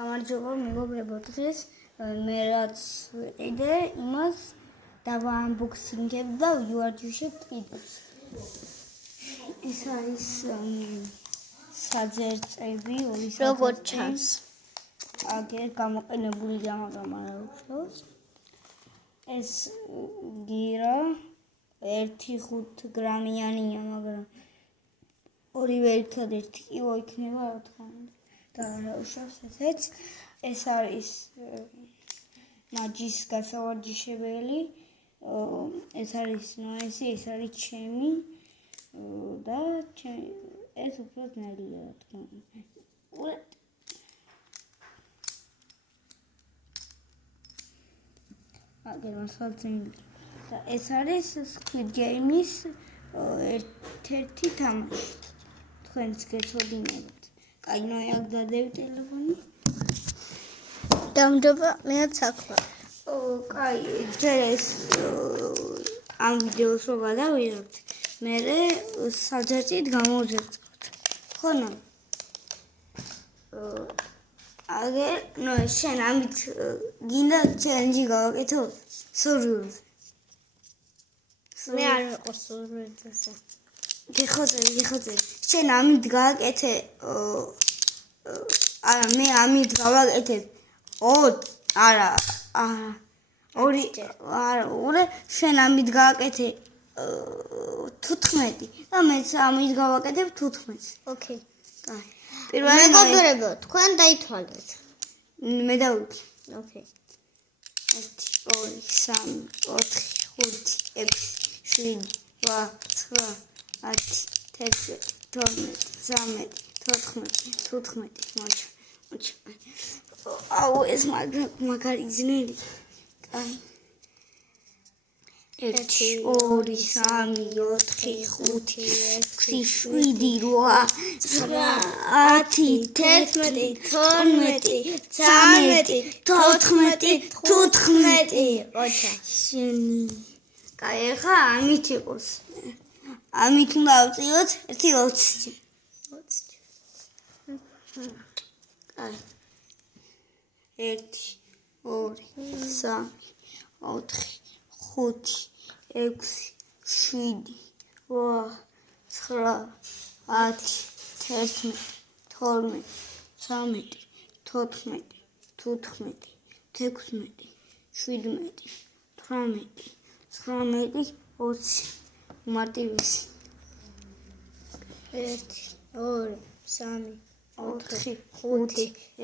გამარჯობა მეგობრებო, დღეს მე რაც ვიყიდე, იმას დავაანბოქსინგებ და ვივარჯიშებ კიდეც. ეს არის საძერწები, ორი საძერწები. როგორც ჩანს. აგერ გამოყენებულია, მაგრამ არა უშავს. ეს გირა 1.5 გრამიანია, მაგრამ ორივე ერთადერთი კილო იქნება, რა თქმა უნდა. და არა უშავს ესეც. ეს არის ნაჯის გასავარჯიშებელი. ეს არის ნოესი, ეს არის ჩემი და ეს უფრო ძნელია, რა თქმა უნდა. აგერ მასალწინი. და ეს არის Squid Game-ის ერთ-ერთი თამაში. თქვენც გეცოდინებთ. კაი, ნუ აქ დადევი ტელეფონი. დამჯობა მეც საქმე. კაი, ჯერ ეს ამ ვიდეოს რო გადავიღებთ, მერე საჯარჭით გამოვზერწყავთ. ხონა? აგერ, ნუ შენ ამით გინდა ჩელენჯი გავაკეთო? სურვილზე. მე არ ვიყო სურვილზე. გიხოწები. შენ ამით გააკეთე არა, მე ამით გავაკეთებ 2 შენ ამით გააკეთე 15 და მეც ამით გავაკეთებ 15. ოკეი. კაი. მეგობრებო, თქვენ დაითვალეთ. მე დავიქი. ოკეი. 1 2 3 4 5 6 7 8 9 10 11 12 13 აუ ეს მაგარი ძნელი. კაი. 1 2 3 4 5 6 7 8 9 10 11 12 შენი. კაი, ხა ამით იყოს. ამით უნდა ავწიოთ 1 20. კაი. 1 2 3 4 5 6 7 8 9 10 11 12 13 14 15 16 17 18 19 მარტივისი. 1 2 3 4 5